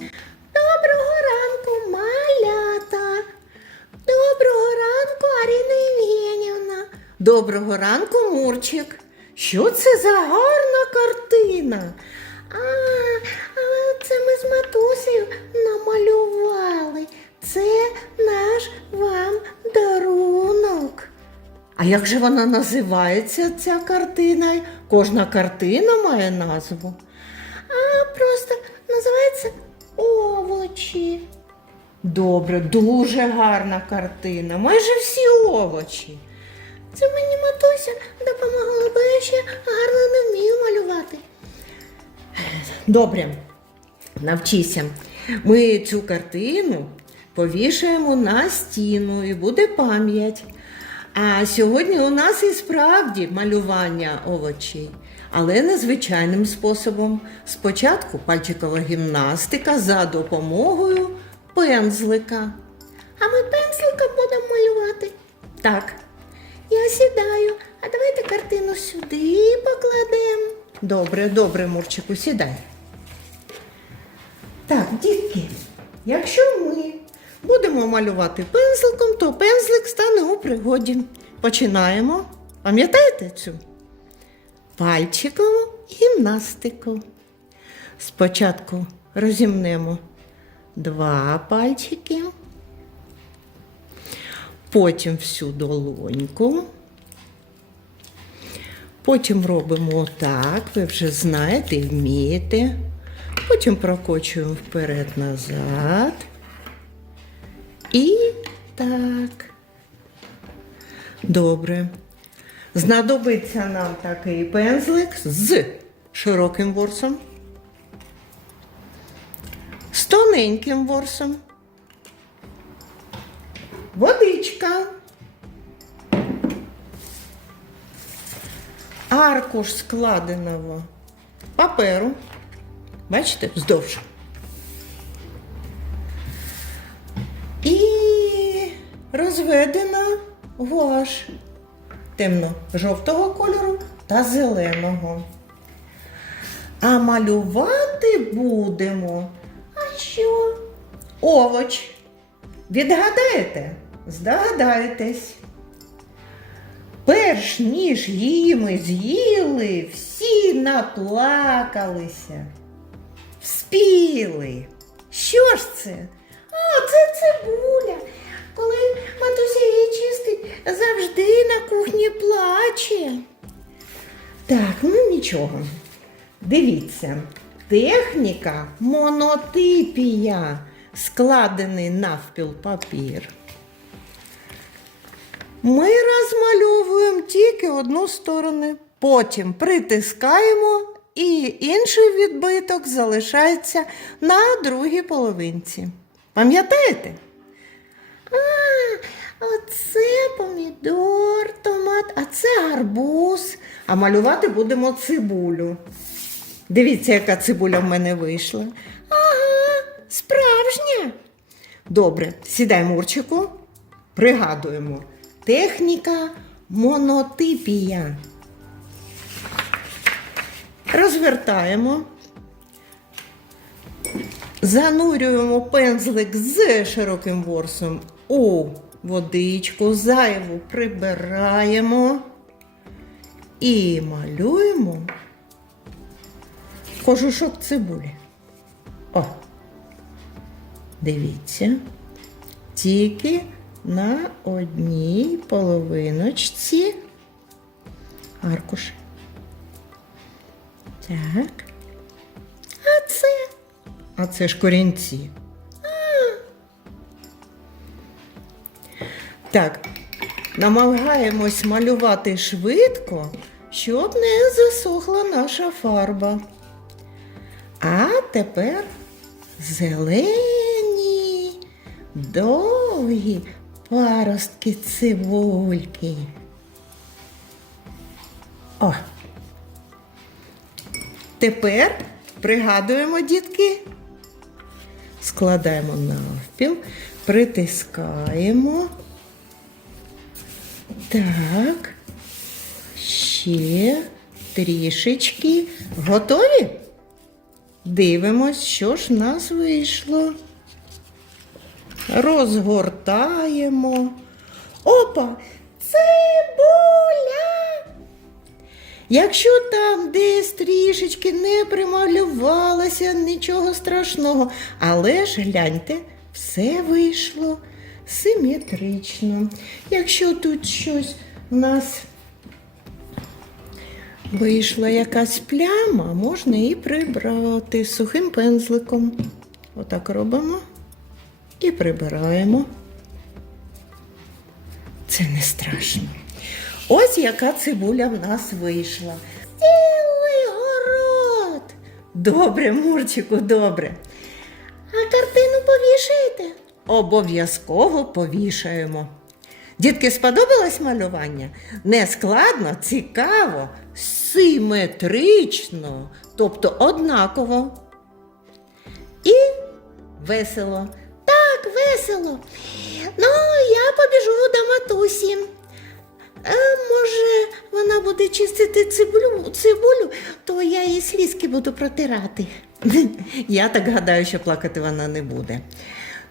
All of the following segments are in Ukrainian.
Доброго ранку, малята. Доброго ранку, Аріна Євгенівна. Доброго ранку, Мурчик. Що це за гарна картина? А, а це ми з матусею намалювали. Це наш вам дарунок. А як же вона називається ця картина? Кожна картина має назву. А просто називається овочі. Добре, дуже гарна картина. Майже всі овочі. Це мені матуся допомогла, бо я ще гарно не вмію малювати. Добре, навчися. Ми цю картину повішаємо на стіну і буде пам'ять. А сьогодні у нас і справді малювання овочей, але незвичайним способом. Спочатку пальчикова гімнастика за допомогою пензлика. А ми пензликом будемо малювати. Так, Я сідаю, а давайте картину сюди покладемо. добре, добре, Мурчику, сідай. Так, дітки, якщо ми будемо малювати пензликом, то пензлик стане у пригоді. Починаємо. Пам'ятаєте цю? Пальчикову гімнастику. Спочатку розімнемо два пальчики, потім всю долоньку. Потім робимо отак, ви вже знаєте вмієте. Потім прокочуємо вперед-назад. І так. Добре. Знадобиться нам такий пензлик з широким ворсом, з тоненьким ворсом, водичка. аркуш складеного паперу. Бачите, вздовж. І розведена гуаш темно-жовтого кольору та зеленого. А малювати будемо А що? овоч. Відгадаєте? Здогадаєтесь. Перш ніж її ми з'їли, всі наплакалися. Вспіли. Що ж це? А, це цибуля. Завжди на кухні плаче. Так, ну нічого. Дивіться, техніка монотипія, складений навпіл папір. Ми розмальовуємо тільки одну сторону, потім притискаємо, і інший відбиток залишається на другій половинці. Пам'ятаєте? А, оце помідор, томат, а це гарбуз. А малювати будемо цибулю. Дивіться, яка цибуля в мене вийшла. Ага, справжня. Добре, сідай, Мурчику. Пригадуємо. Техніка монотипія. Розвертаємо. Занурюємо пензлик з широким ворсом у водичку, зайву прибираємо і малюємо кожушок цибулі. О! Дивіться, тільки на одній половиночці аркуш. Так. А це А це ж корінці. Так, намагаємось малювати швидко, щоб не засохла наша фарба. А тепер зелені, довгі паростки цибульки. О! Тепер пригадуємо, дітки. Складаємо навпіл, притискаємо. Так. Ще трішечки. Готові? Дивимось, що ж в нас вийшло. Розгортаємо. Опа! цибуля. Якщо там десь трішечки не прималювалося, нічого страшного. Але ж гляньте, все вийшло симетрично. Якщо тут щось у нас вийшла якась пляма, можна і прибрати сухим пензликом. Отак робимо і прибираємо. Це не страшно. Ось яка цибуля в нас вийшла. Цілий город. Добре, Мурчику, добре. А картину повішаєте? Обов'язково повішаємо. Дітки, сподобалось малювання? Не складно, цікаво, симетрично, тобто однаково. І весело. Так, весело. Ну, я побіжу до матусі. А, може, вона буде чистити цибулю, цибулю, то я їй слізки буду протирати. Я так гадаю, що плакати вона не буде.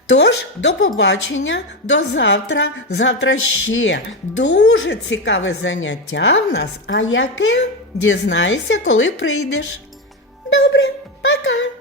Тож, до побачення, до завтра. Завтра ще дуже цікаве заняття в нас. А яке Дізнайся, коли прийдеш. Добре, пока.